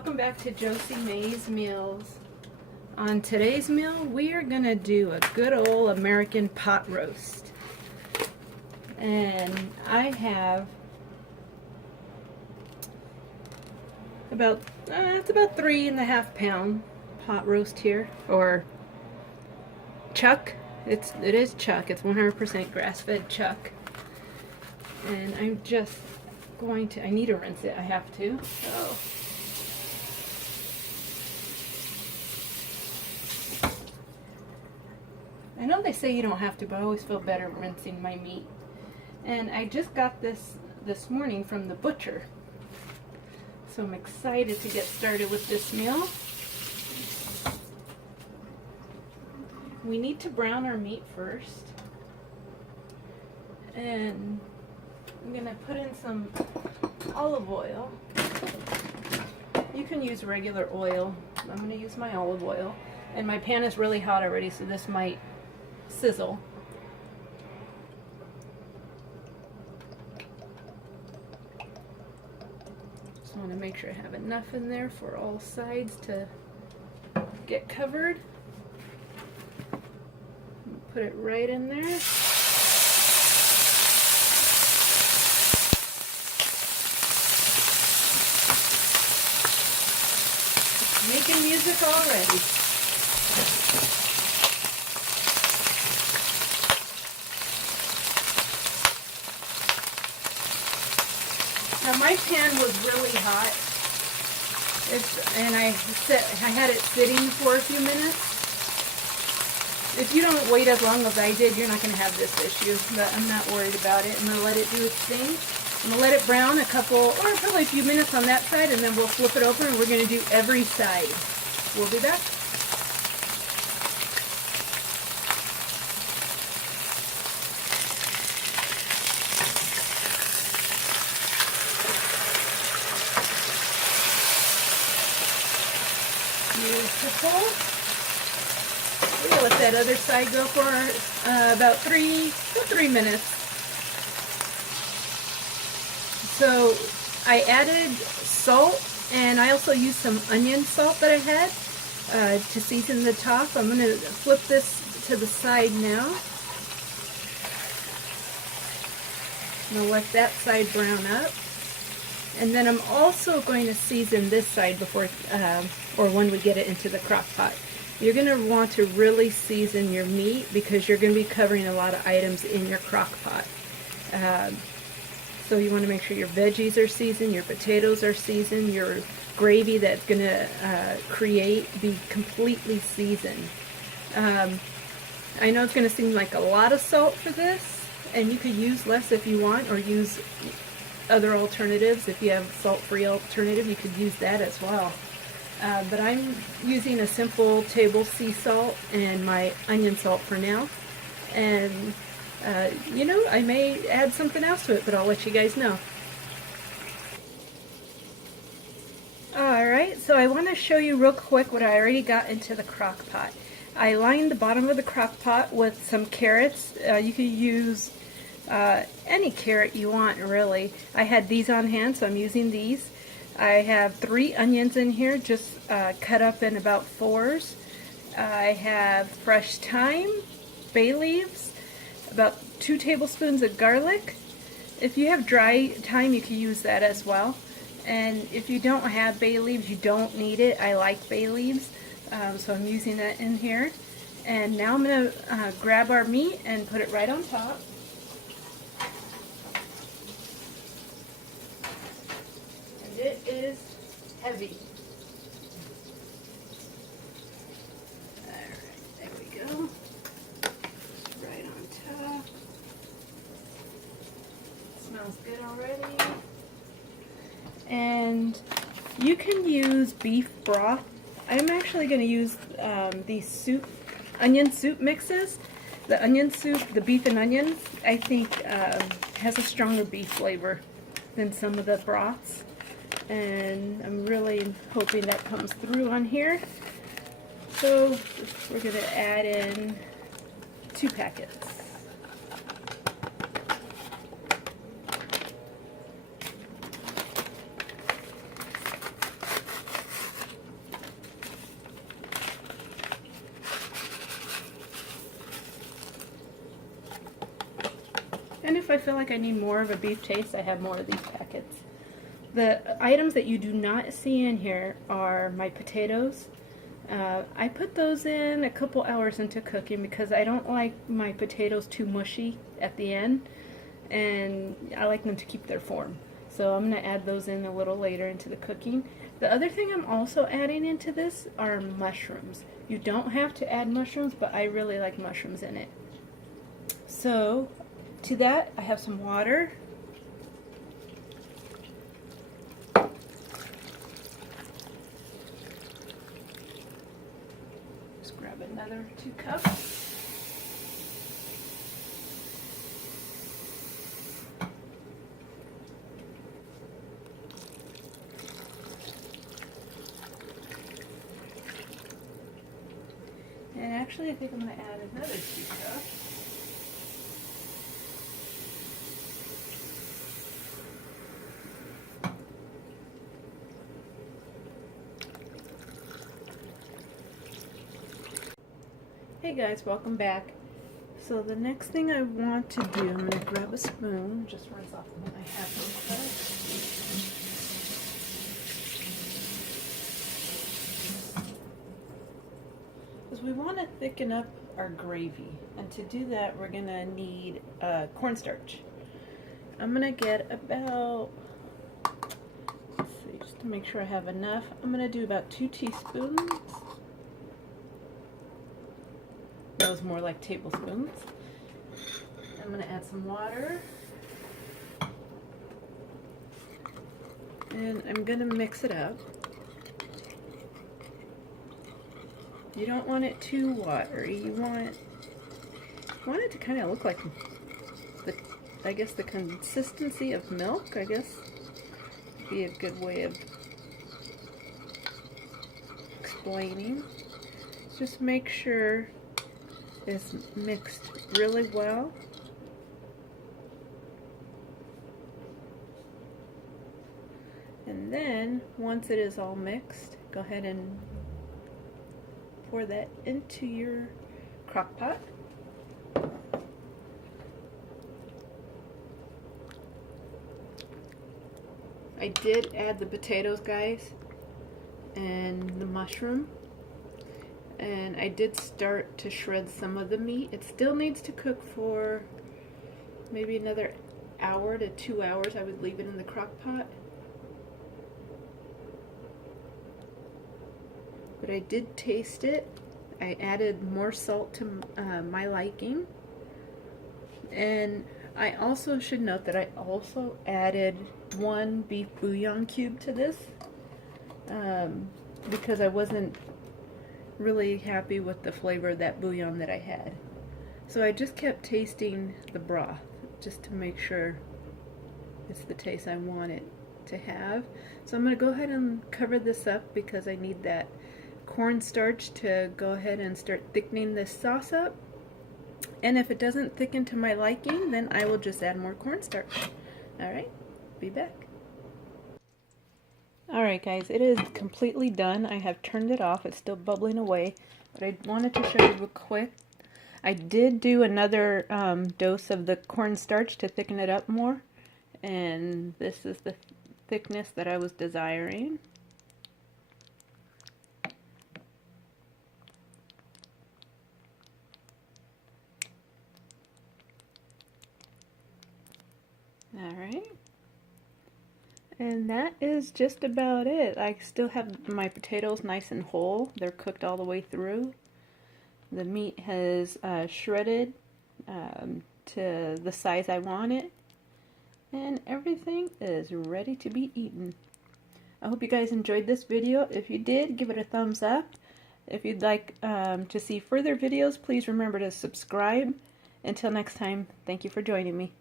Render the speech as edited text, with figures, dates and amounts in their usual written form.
welcome back to Josie Mae's Meals. On today's meal, we are going to do a good old American pot roast. And I have about, it's about 3.5 pound pot roast here, or chuck. It is chuck. It's 100% grass-fed chuck. And I'm just going to, I need to rinse it. I have to. So. I know they say you don't have to, but I always feel better rinsing my meat. And I just got this morning from the butcher. So I'm excited to get started with this meal. We need to brown our meat first. And I'm going to put in some olive oil. You can use regular oil. I'm going to use my olive oil. And my pan is really hot already, so this might sizzle. Just want to make sure I have enough in there for all sides to get covered. Put it right in there. It's making music already. Now my pan was really hot, and I had it sitting for a few minutes. If you don't wait as long as I did, you're not going to have this issue, but I'm not worried about it. I'm going to let it do its thing. I'm going to let it brown a couple, or probably a few minutes on that side, and then we'll flip it over and we're going to do every side. We'll be back. Beautiful. We're gonna let that other side go for about three minutes. So I added salt, and I also used some onion salt that I had to season the top. I'm going to flip this to the side now. I'm going to let that side brown up. And then I'm also going to season this side before, or when we get it into the crock pot. You're going to want to really season your meat because you're going to be covering a lot of items in your crock pot. So you want to make sure your veggies are seasoned, your potatoes are seasoned, your gravy that's going to be completely seasoned. I know it's going to seem like a lot of salt for this, and you could use less if you want, or use other alternatives. If you have salt-free alternative, you could use that as well. But I'm using a simple table sea salt and my onion salt for now. And, you know, I may add something else to it, but I'll let you guys know. Alright, so I want to show you real quick what I already got into the crock pot. I lined the bottom of the crock pot with some carrots. You could use any carrot you want, really. I had these on hand, so I'm using these. I have 3 onions in here, just cut up in about 4s. I have fresh thyme, bay leaves, about 2 tablespoons of garlic. If you have dry thyme, you can use that as well. And if you don't have bay leaves, you don't need it. I like bay leaves, so I'm using that in here. And now I'm going to grab our meat and put it right on top. It is heavy. Alright, there we go. Right on top. Smells good already. And you can use beef broth. I'm actually going to use these onion soup mixes. The onion soup, the beef and onions, I think has a stronger beef flavor than some of the broths. And I'm really hoping that comes through on here. So we're going to add in 2 packets. if I feel like I need more of a beef taste, I have more of these packets. The items that you do not see in here are my potatoes. I put those in a couple hours into cooking because I don't like my potatoes too mushy at the end, and I like them to keep their form. So I'm going to add those in a little later into the cooking. The other thing I'm also adding into this are mushrooms. You don't have to add mushrooms, but I really like mushrooms in it. So to that, I have some water. Just grab another 2 cups. And actually, I think I'm going to add another 2 cups. Hey guys, welcome back. So the next thing I want to do, I'm going to grab a spoon, just rinse off the one I have real quick. Because we want to thicken up our gravy, and to do that we're going to need cornstarch. I'm going to get about, let's see, just to make sure I have enough, I'm going to do about 2 teaspoons. Those more like tablespoons. I'm going to add some water. And I'm going to mix it up. You don't want it too watery. You want it to kind of look like I guess the consistency of milk, I guess would be a good way of explaining. Just make sure it's mixed really well. And then once it is all mixed, go ahead and pour that into your crock pot. I did add the potatoes, guys, and the mushroom. And I did start to shred some of the meat. It still needs to cook for maybe another hour to 2 hours. I would leave it in the crock pot. But I did taste it. I added more salt to my liking. And I also should note that I also added 1 beef bouillon cube to this because I wasn't really happy with the flavor of that bouillon that I had. So I just kept tasting the broth just to make sure it's the taste I want it to have. So I'm going to go ahead and cover this up because I need that cornstarch to go ahead and start thickening this sauce up. And if it doesn't thicken to my liking, then I will just add more cornstarch. Alright, be back. Alright guys, it is completely done. I have turned it off. It's still bubbling away. But I wanted to show you real quick. I did do another dose of the cornstarch to thicken it up more. And this is the thickness that I was desiring. Alright. And that is just about it. I still have my potatoes nice and whole. They're cooked all the way through. The meat has shredded to the size I want it. And everything is ready to be eaten. I hope you guys enjoyed this video. If you did, give it a thumbs up. If you'd like to see further videos, please remember to subscribe. Until next time, thank you for joining me.